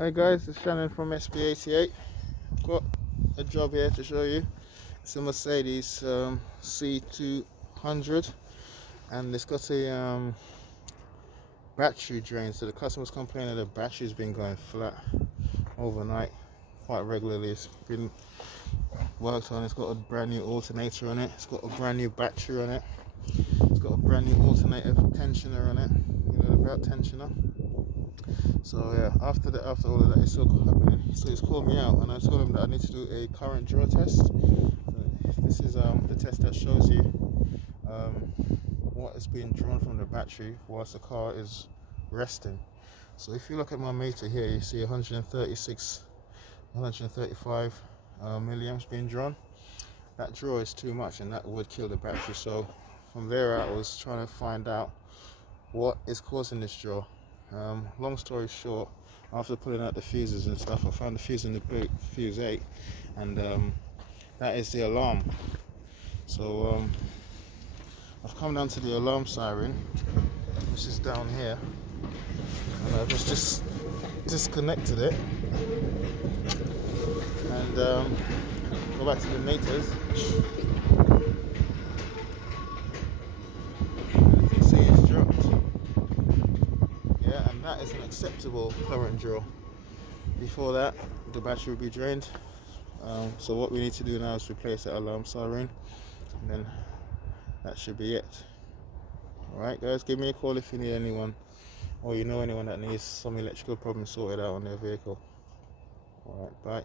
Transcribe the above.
Hey guys, it's Shannon from SB88. I've got a job here to show you. It's a Mercedes C200 and it's got a battery drain. So the customer's complaining the battery's been going flat overnight quite regularly. It's been worked on. It's got a brand new alternator on it. It's got a brand new battery on it. It's got a brand new alternator tensioner on it. You know, the belt tensioner. So yeah, after all of that, it's still happening. So he's called me out, and I told him that I need to do a current draw test. So this is the test that shows you what is being drawn from the battery whilst the car is resting. So if you look at my meter here, you see 136, 135 milliamps being drawn. That draw is too much, and that would kill the battery. So from there out, I was trying to find out what is causing this draw. Long story short, after pulling out the fuses and stuff, I found the fuse in the boot, fuse 8, and that is the alarm. So I've come down to the alarm siren, which is down here, and I've just disconnected it and go back to the meters. And you can see it's dropped. Yeah, and that is an acceptable current draw. Before that, the battery will be drained. So what we need to do now is replace that alarm siren, and then that should be it. Alright guys, give me a call if you need anyone, or you know anyone that needs some electrical problems sorted out on their vehicle. Alright, bye.